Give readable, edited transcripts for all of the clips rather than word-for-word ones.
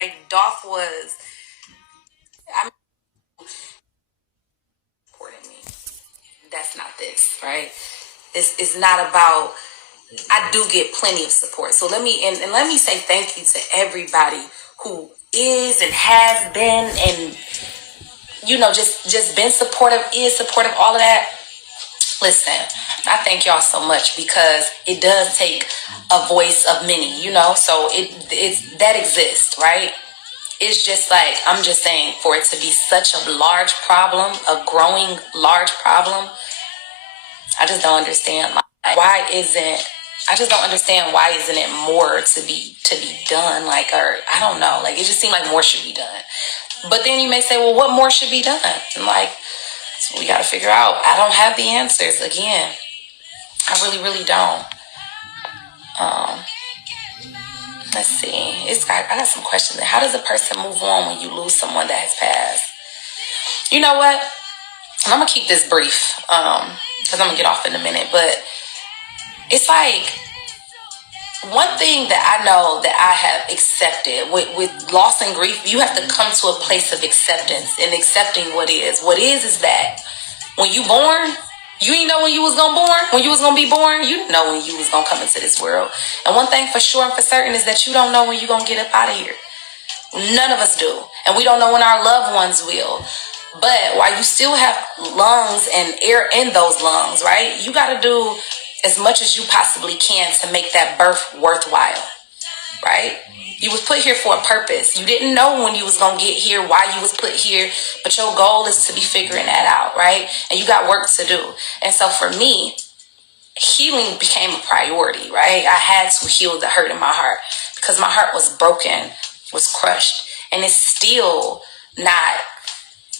Like Dolph was, I'm supporting me. That's not this, right? It's not about. I do get plenty of support. So let me and let me say thank you to everybody who is and has been and just been supportive, is supportive, all of that. Listen, I thank y'all so much because it does take a voice of many, so it's that exists, right? It's just like, I'm just saying, for it to be such a large problem, a growing large problem, I just don't understand I just don't understand why isn't it more to be done, or I don't know, it just seemed like more should be done. But then you may say, well, what more should be done? And so we got to figure out. I don't have the answers. Again, I really, really don't. Let's see. I got some questions. How does a person move on when you lose someone that has passed? You know what? And I'm going to keep this brief because I'm going to get off in a minute. But it's like one thing that I know that I have accepted with loss and grief, you have to come to a place of acceptance and accepting what is. What is that when you born, you ain't know when you was gonna be born. You didn't know when you was gonna come into this world. And one thing for sure and for certain is that you don't know when you're gonna get up out of here. None of us do. And we don't know when our loved ones will. But while you still have lungs and air in those lungs, right? You gotta do as much as you possibly can to make that birth worthwhile, right? You was put here for a purpose. You didn't know when you was going to get here, why you was put here, but your goal is to be figuring that out, right? And you got work to do. And so for me, healing became a priority, right? I had to heal the hurt in my heart because my heart was broken, was crushed, and it's still not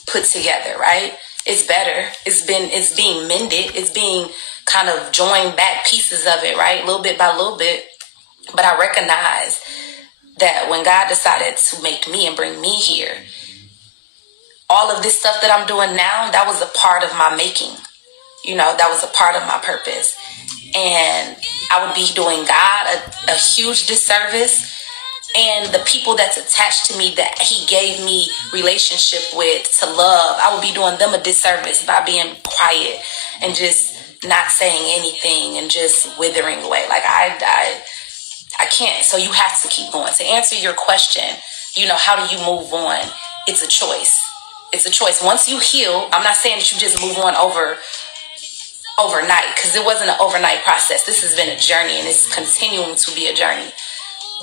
put together, right? It's better. It's being mended. It's being kind of joined back pieces of it, right? Little bit by little bit. But I recognize that when God decided to make me and bring me here, all of this stuff that I'm doing now, that was a part of my making. That was a part of my purpose. And I would be doing God a huge disservice. And the people that's attached to me that he gave me relationship with to love, I would be doing them a disservice by being quiet and just not saying anything and just withering away. I can't. So you have to keep going. To answer your question, how do you move on? It's a choice. It's a choice. Once you heal, I'm not saying that you just move on overnight, because it wasn't an overnight process. This has been a journey and it's continuing to be a journey.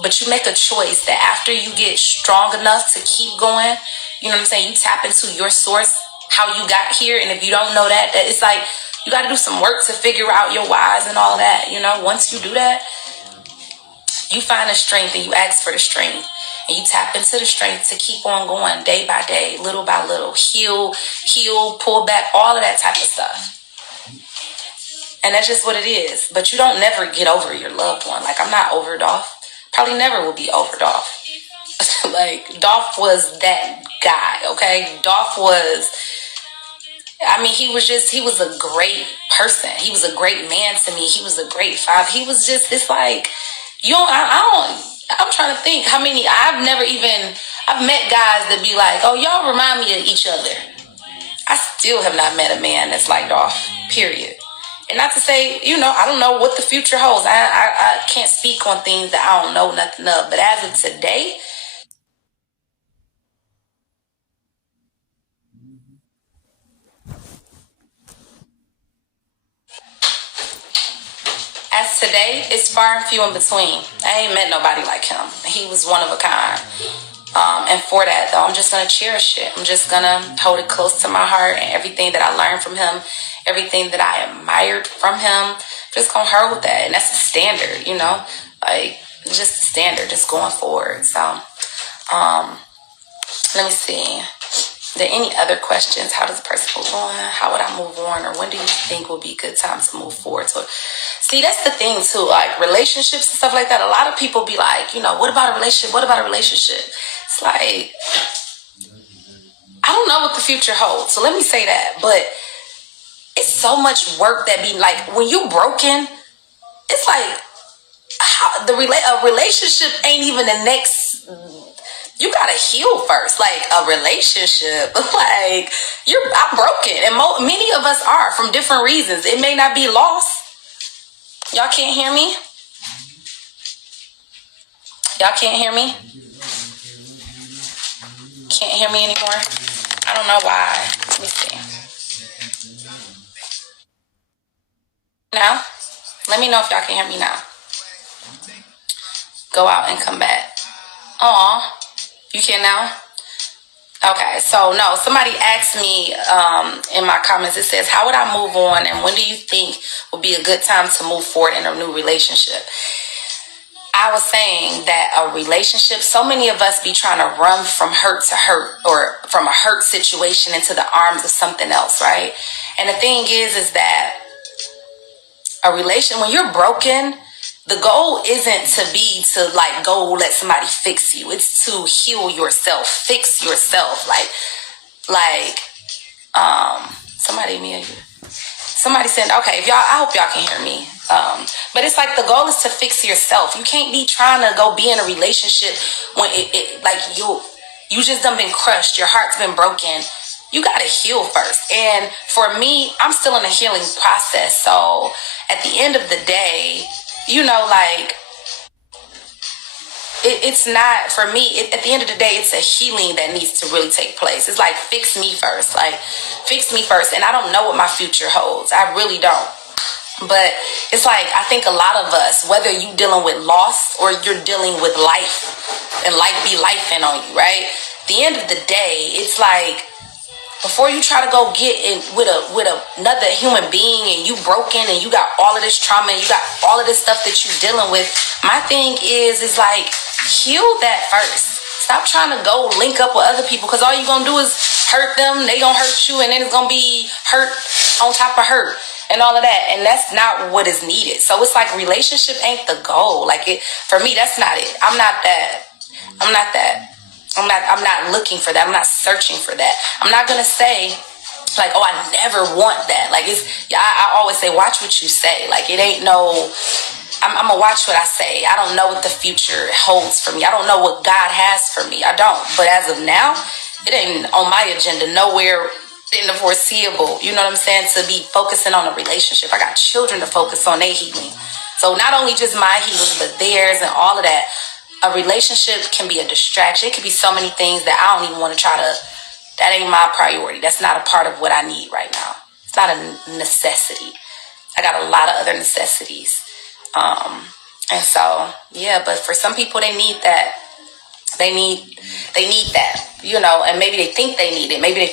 But you make a choice that after you get strong enough to keep going, you tap into your source, how you got here. And if you don't know that it's like you got to do some work to figure out your whys and all that. Once you do that, you find the strength and you ask for the strength and you tap into the strength to keep on going day by day, little by little, heal, pull back, all of that type of stuff. And that's just what it is. But you don't never get over your loved one. I'm not over Dolph. Probably never will be over Dolph. Dolph was that guy, okay? Dolph was, he was a great person. He was a great man to me. He was a great father. He was just, I'm trying to think how many, I've met guys that be like, oh, y'all remind me of each other. I still have not met a man that's like Dolph, period. And not to say, I don't know what the future holds. I can't speak on things that I don't know nothing of. But as of today, it's far and few in between. I ain't met nobody like him. He was one of a kind. And for that, though, I'm just going to cherish it. I'm just going to hold it close to my heart, and everything that I learned from him, everything that I admired from him, I'm just going to hold with that. And that's the standard, just the standard, just going forward. So, let me see. Are there any other questions? How does a person move on? How would I move on? Or when do you think will be a good time to move forward? See, that's the thing too, relationships and stuff like that. A lot of people be like, what about a relationship? What about a relationship? It's like, I don't know what the future holds. So let me say that. But it's so much work that be when you broken, it's like a relationship ain't even the you gotta heal first. Like a relationship, like I'm broken, and many of us are from different reasons. It may not be lost. Y'all can't hear me? Y'all can't hear me? Can't hear me anymore? I don't know why. Let me see. Now? Let me know if y'all can hear me now. Go out and come back. Aw. You can now? Okay, so no, somebody asked me in my comments, it says, how would I move on and when do you think would be a good time to move forward in a new relationship? I was saying that a relationship, so many of us be trying to run from hurt to hurt or from a hurt situation into the arms of something else, right? And the thing is that a relation, when you're broken, the goal isn't to be to like go let somebody fix you. It's to heal yourself, fix yourself. Somebody said, okay, if y'all, I hope y'all can hear me. But it's like the goal is to fix yourself. You can't be trying to go be in a relationship when it like you just done been crushed. Your heart's been broken. You got to heal first. And for me, I'm still in a healing process. So at the end of the day, you know, like, it's not, for me, at the end of the day, it's a healing that needs to really take place. It's like, fix me first. Like, fix me first. And I don't know what my future holds. I really don't. But it's like, I think a lot of us, whether you dealing with loss or you're dealing with life, and life be lifing on you, right? At the end of the day, it's like, before you try to go get in with another human being and you broken and you got all of this trauma and you got all of this stuff that you're dealing with, my thing is like, heal that first. Stop trying to go link up with other people, because all you're going to do is hurt them. They going to hurt you, and then it's going to be hurt on top of hurt and all of that. And that's not what is needed. So it's like, relationship ain't the goal. Like, for me, that's not it. I'm not looking for that. I'm not searching for that. I'm not going to say like, oh, I never want that. Like, I always say, watch what you say. Like, it ain't no, I'm going to watch what I say. I don't know what the future holds for me. I don't know what God has for me. I don't. But as of now, it ain't on my agenda nowhere in the foreseeable. You know what I'm saying? To be focusing on a relationship. I got children to focus on their healing. So not only just my healing, but theirs and all of that. A relationship can be a distraction. It could be so many things that I don't even want to that ain't my priority. That's not a part of what I need right now. It's not a necessity. I got a lot of other necessities. And so, yeah, but for some people, they need that. They need that, you know, and maybe they think they need it. Maybe they